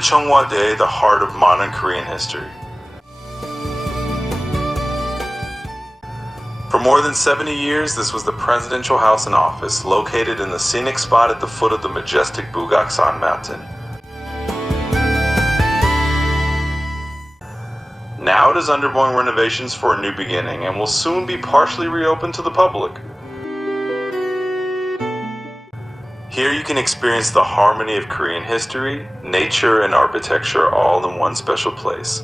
the Cheong, the heart of modern Korean history. For more than 70 years, this was the presidential house and office, located in the scenic spot at the foot of the majestic Bukaksan mountain. Now it is undergoing renovations for a new beginning and will soon be partially reopened to the public. Here you can experience the harmony of Korean history, nature, and architecture all in one special place.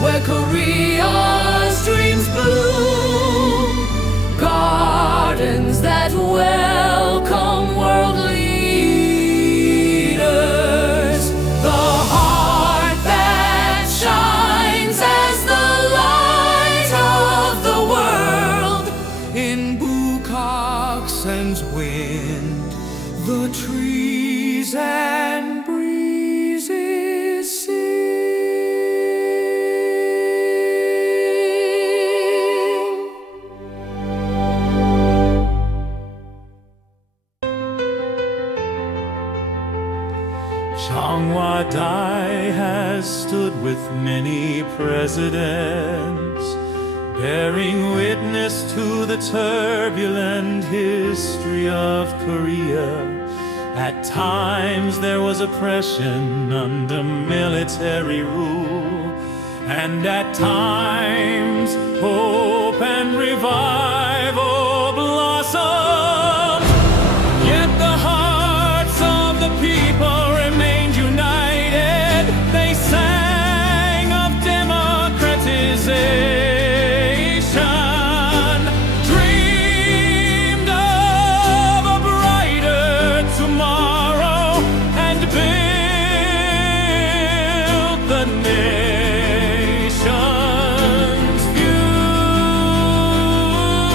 Where Korea's dreams bloom, gardens that welcome world leaders, the heart that shines as the light of the world. In Bukaksan's wind, the trees and breezes sing. Cheong has stood with many presidents, bearing witness to the turbulent history of Korea. At times there was oppression under military rule, and at times hope and revival blossomed. Yet the hearts of the people remained united. They sang of democratization, dreamed of a brighter tomorrow, and built the nation's future.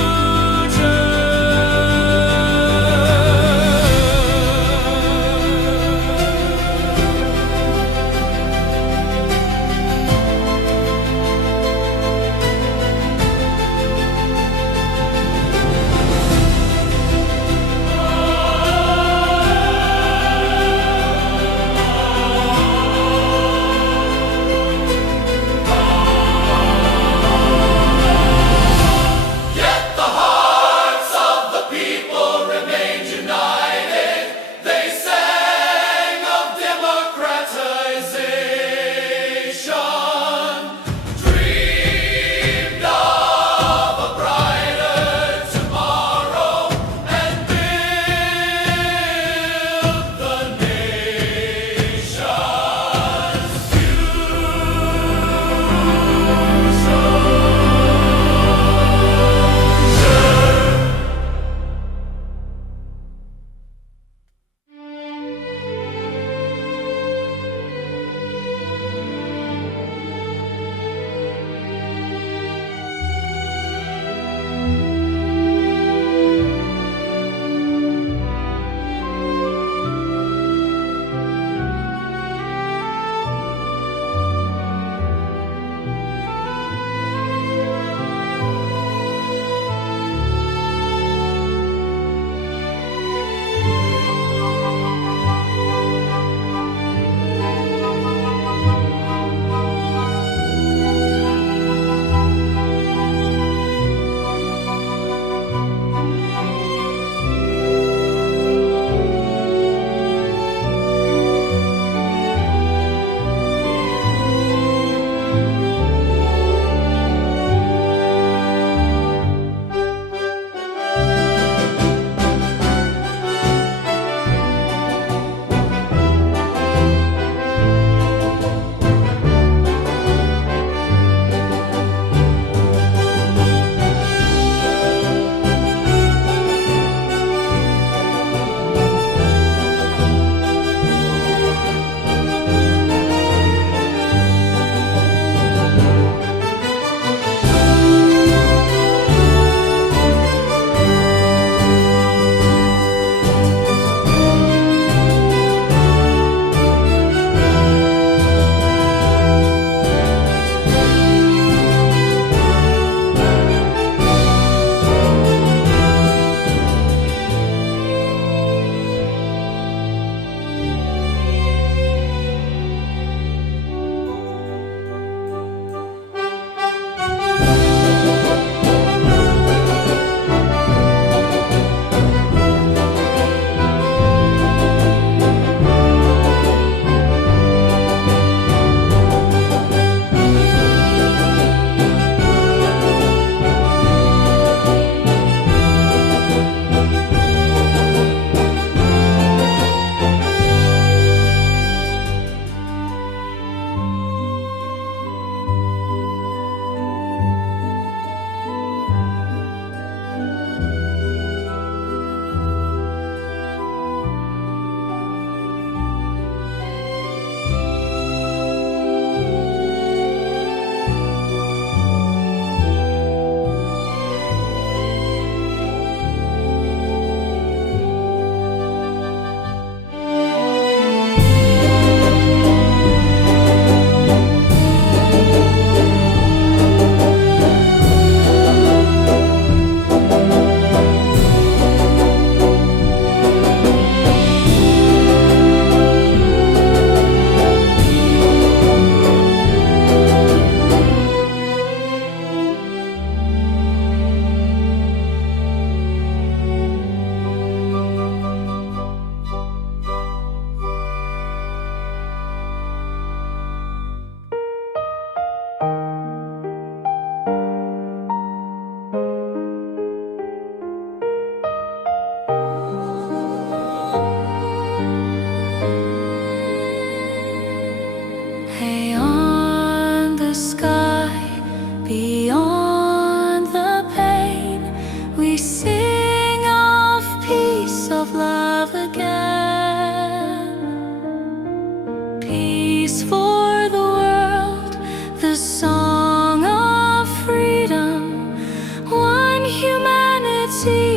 humanity.